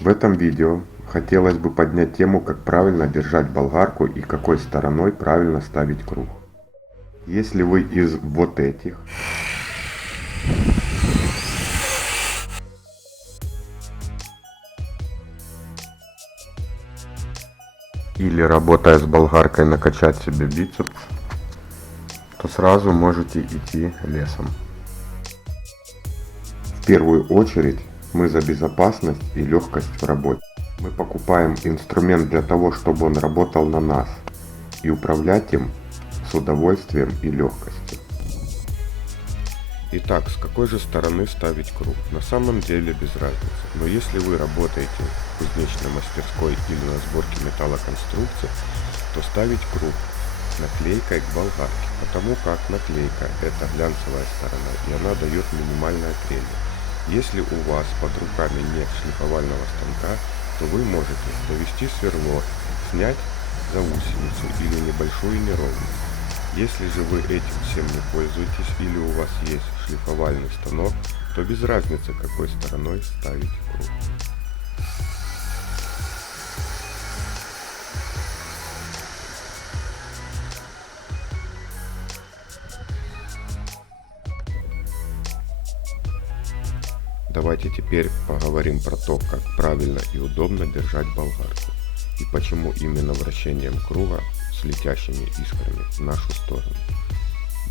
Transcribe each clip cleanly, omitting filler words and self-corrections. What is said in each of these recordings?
В этом видео хотелось бы поднять тему, как правильно держать болгарку и какой стороной правильно ставить круг. Если вы из вот этих, или работая с болгаркой накачать себе бицепс, то сразу можете идти лесом. В первую очередь мы за безопасность и легкость в работе. Мы покупаем инструмент для того, чтобы он работал на нас, и управлять им с удовольствием и легкостью. Итак, с какой же стороны ставить круг? На самом деле без разницы, но если вы работаете в кузнечной мастерской или на сборке металлоконструкций, то ставить круг наклейкой к болгарке, потому как наклейка это глянцевая сторона и она дает минимальное трение. Если у вас под руками нет шлифовального станка, то вы можете довести сверло, снять заусеницу или небольшую неровность. Если же вы этим всем не пользуетесь или у вас есть шлифовальный станок, то без разницы, какой стороной ставить круг. Давайте теперь поговорим про то, как правильно и удобно держать болгарку и почему именно вращением круга с летящими искрами в нашу сторону.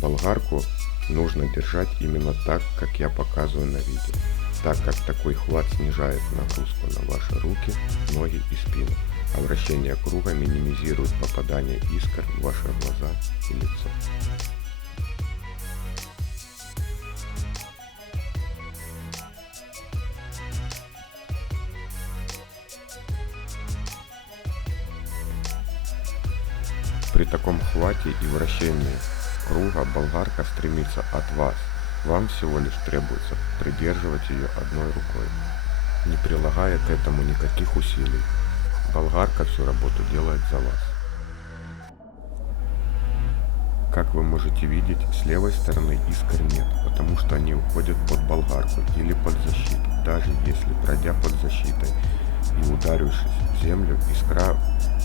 Болгарку нужно держать именно так, как я показываю на видео, так как такой хват снижает нагрузку на ваши руки, ноги и спину, а вращение круга минимизирует попадание искр в ваши глаза и лицо. При таком хвате и вращении круга болгарка стремится от вас. Вам всего лишь требуется придерживать ее одной рукой, не прилагая к этому никаких усилий. Болгарка всю работу делает за вас. Как вы можете видеть, с левой стороны искр нет, потому что они уходят под болгарку или под защиту. Даже если, пройдя под защитой и ударившись в землю, искра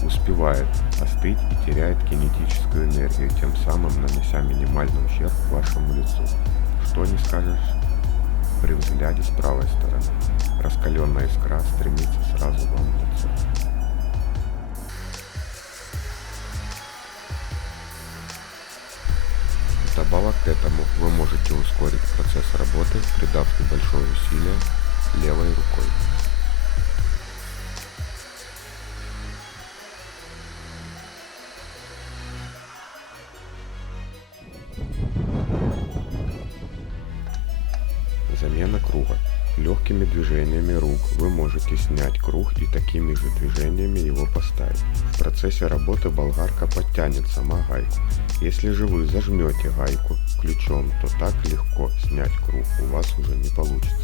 успевает остыть и теряет кинетическую энергию, тем самым нанося минимальный ущерб вашему лицу. Что не скажешь при взгляде с правой стороны. Раскаленная искра стремится сразу вам в лицо. Вдобавок к этому вы можете ускорить процесс работы, придав небольшое усилие левой рукой. Замена круга. Легкими движениями рук вы можете снять круг и такими же движениями его поставить. В процессе работы болгарка подтянет сама гайку. Если же вы зажмете гайку ключом, то так легко снять круг у вас уже не получится.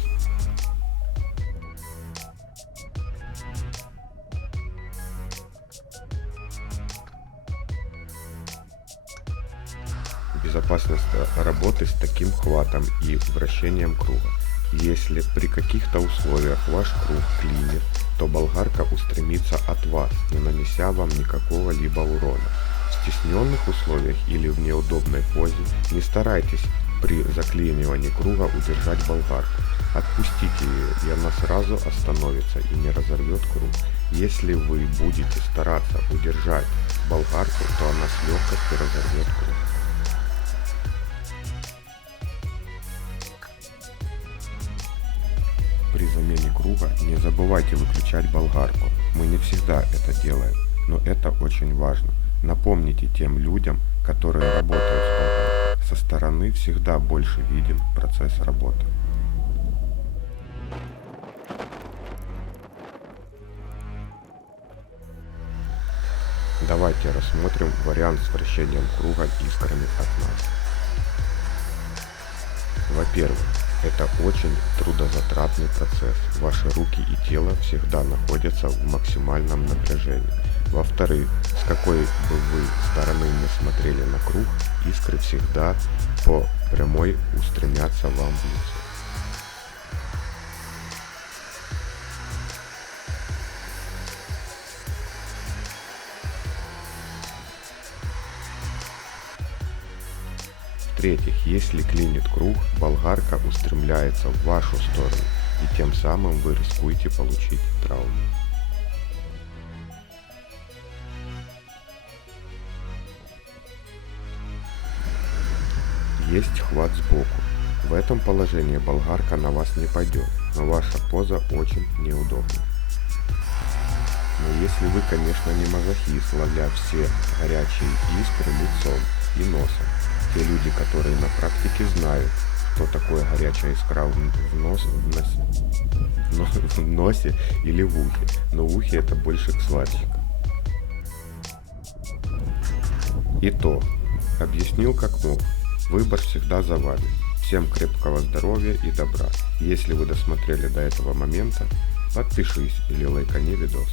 Безопасность работы с таким хватом и вращением круга. Если при каких-то условиях ваш круг клинит, то болгарка устремится от вас, не нанеся вам никакого либо урона. В стесненных условиях или в неудобной позе не старайтесь при заклинивании круга удержать болгарку. Отпустите ее, и она сразу остановится и не разорвет круг. Если вы будете стараться удержать болгарку, то она с легкостью разорвет круг. При замене круга не забывайте выключать болгарку. Мы не всегда это делаем, но это очень важно. Напомните тем людям, которые работают с болгаркой. Со стороны всегда больше виден процесс работы. Давайте рассмотрим вариант с вращением круга искрами от нас. Во-первых, это очень трудозатратный процесс. Ваши руки и тело всегда находятся в максимальном напряжении. Во-вторых, с какой бы вы стороны не смотрели на круг, искры всегда по прямой устремятся вам в лицо. В-третьих, если клинит круг, болгарка устремляется в вашу сторону, и тем самым вы рискуете получить травму. Есть хват сбоку. В этом положении болгарка на вас не пойдет, но ваша поза очень неудобна. Но если вы, конечно, не мазохист, ловля все горячие искры лицом и носом. Те люди, которые на практике знают, что такое горячая искра в носе или в ухе. Но в ухе это больше к сварщикам. Итог. Объяснил как мог. Выбор всегда за вами. Всем крепкого здоровья и добра. Если вы досмотрели до этого момента, подпишись или лайкани видос.